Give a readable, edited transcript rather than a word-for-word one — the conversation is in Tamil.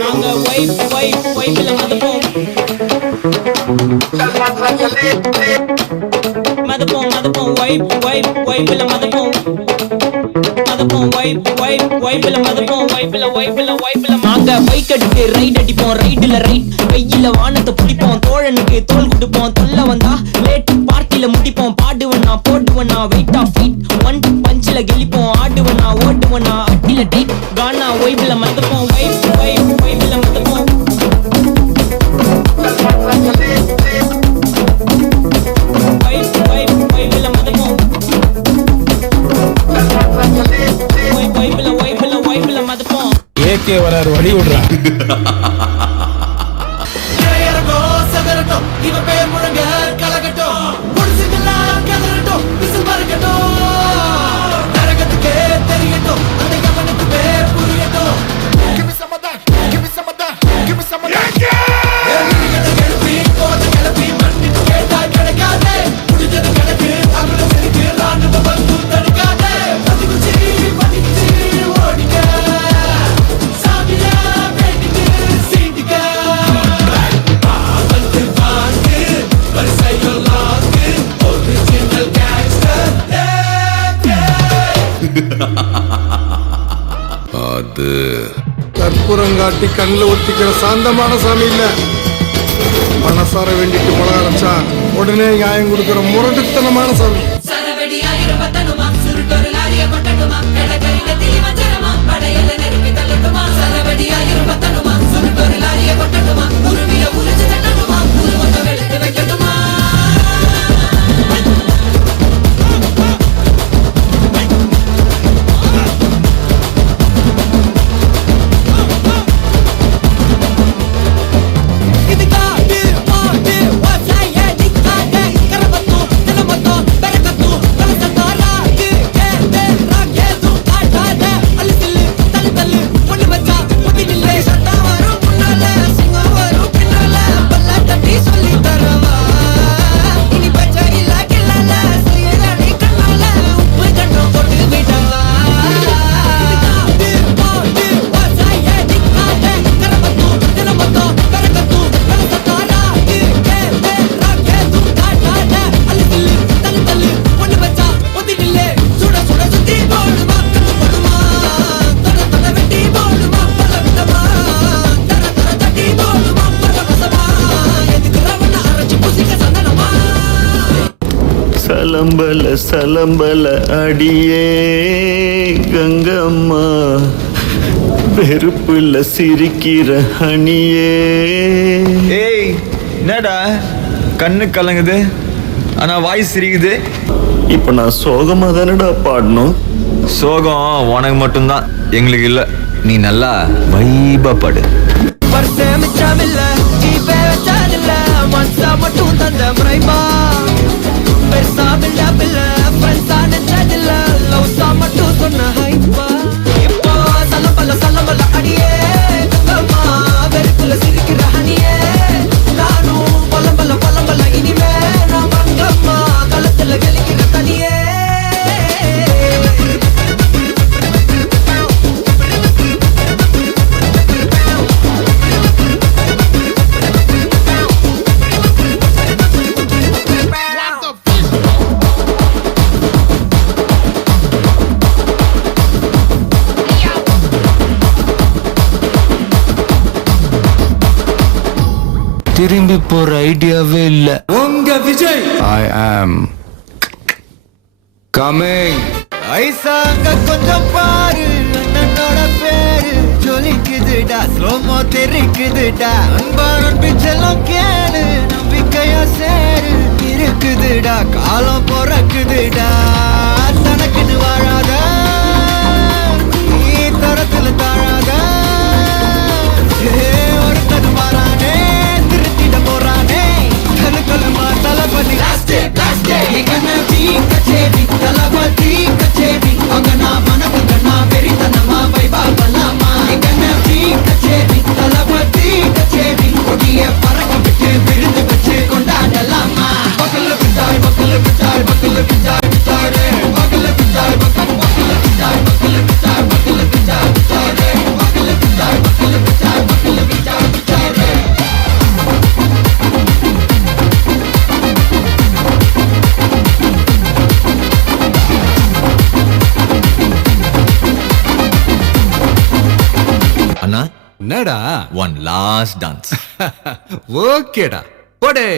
நாங்க வைப்ல மதப்போம் வைப்ல மதப்போம் நாங்க பைக் அடித்து ரைட் அடிப்போம் ரைடுல ரைட் கையில வானத்தை பிடிப்போம் தோழனுக்கு தோல் கொடுப்போம் தொல்ல வந்தா லேட் பார்ட்டில முடிப்போம் பாடுவனா போடுவனா வெயிட் ஆஃப் ஃபீட் ஒன் பஞ்சில கெளிப்போம் ஆடுவனா ஓடுவனா அட்டில டைட் கானா வைப்ல மதப்போம் வைப்ல மதப்போம் வைப்ல மதப்போம் வைப்ல மதப்போம் ஏகே வராரு வழி விடுறான் அது கற்பூரங்காட்டி கண்ணில் ஒத்திக்கிற சாந்தமான சாமி இல்ல. மனசார வேண்டிட்டு பழ ஆரம்பிச்சா உடனே நியாயம் கொடுக்கிற முரட்டுத்தனமான சாமி. சலம்பல சலம்பல அடியே கங்கம்மா வெறுப்புல சிரிக்கிற அணியே. ஏய் என்னடா கண்ணு கலங்குது ஆனா வாய் சிரிக்குது. இப்ப நான் சோகமா தானடா பாடணும். சோகம் உனக்கு மட்டும்தான், எங்களுக்கு இல்ல. நீ நல்லா வைபா பாடு. திரும்பி போற ஐடியாவே இல்ல. உங்க விஜய் ஐ ஆம் கமிங். ஐசாங்க கொஞ்சம் பாரு, அண்ணனோட பேரு ஜொலிக்குதுடா, ஸ்லோமோ தெரிக்குதுடா, அன்பான பிச்செல்லாம் கேளு, நம்பிக்கையா சேரு இருக்குதுடா, காலம் பிறக்குதுடா, தனக்குன்னு வாழாத நீ தரத்துல தாழாத, ஒருத்தது மாறானே திருத்திட போறானே, கலுக்கலுமா தளபதி தளபதி கச்சேரி அங்க நான் மனது கண்ணா வெறித்தனமா வைபா பண்ணலாமா கச்சேரி தளபதி கச்சேரி கொடிய பறக்க விட்டு விருந்து வச்சு கொண்டாடலாமா பக்கல்ல பிட்டாய் பக்கல்ல பிட்டாய் பக்கல்ல பிட்டாய் பிட்டாய் அண்ணா என்னடா ஒன் லாஸ்ட் டான்ஸ். ஓகேடா போடே.